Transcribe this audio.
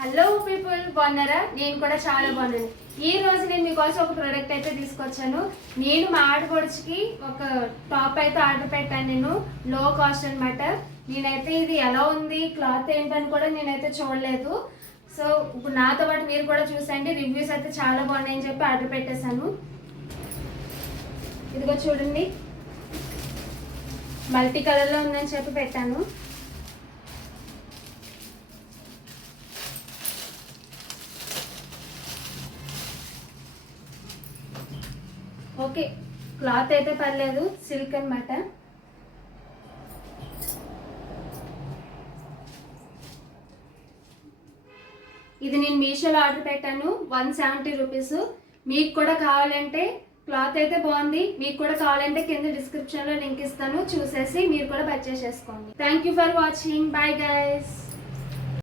Hello people, బాగున్నారా? నేను కూడా చాలా బాగున్నాను. ఈ రోజు నేను మీకోసం ఒక ప్రోడక్ట్ అయితే తీసుకొచ్చాను. నేను మా ఆడపడుచుకి ఒక టాప్ అయితే ఆర్డర్ పెట్టాను. నేను లో కాస్ట్ అనమాట. నేనైతే ఇది ఎలా ఉంది, క్లాత్ ఏంటని కూడా నేనైతే చూడలేదు. సో ఇప్పుడు నాతో పాటు మీరు కూడా చూసండి. రివ్యూస్ అయితే చాలా బాగున్నాయని చెప్పి ఆర్డర్ పెట్టేశాను. ఇదిగో చూడండి, మల్టీ కలర్లో ఉందని చెప్పి పెట్టాను. ఓకే, క్లాత్ అయితే పర్లేదు, సిల్క్ అనమాట. ఇది నేను మీషోలో ఆర్డర్ పెట్టాను, 170 రూపీస్. మీకు కూడా కావాలంటే, క్లాత్ అయితే బాగుంది, మీకు కూడా కావాలంటే కింద డిస్క్రిప్షన్లో లింక్ ఇస్తాను, చూసేసి మీరు కూడా పర్చేస్ చేసుకోండి. Thank you for watching. Bye guys.